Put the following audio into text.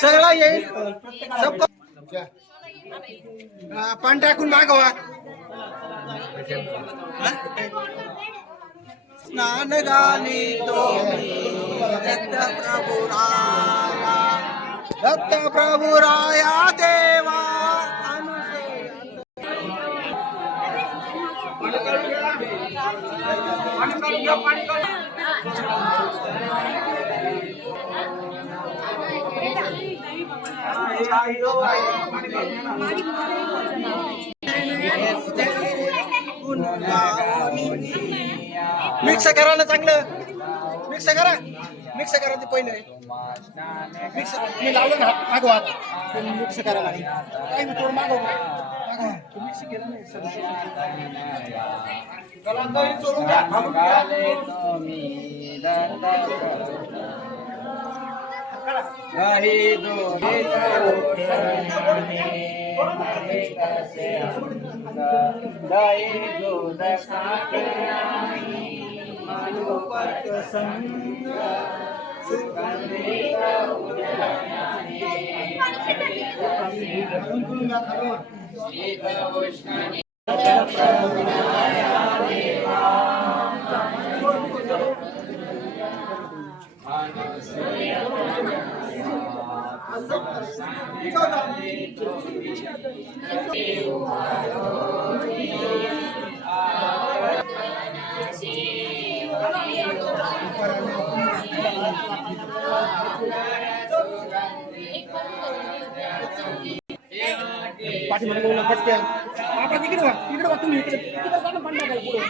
सगळं येईल सबको पाणी टाकून मागवा. स्नान झाली दत्त प्रभु राया देवा मिक्स करा ना, चांगलं मिक्स करा. मिक्स करा ते पहिले मिक्स मी लावलं ना मागवा. मिक्स करा लागेल काही मी थोडं मागव मिक्स केलं नाही. पाठीमध्ये पटकन आपण तिकडे वा तुम्ही इकडे पण टाकायला पुढे.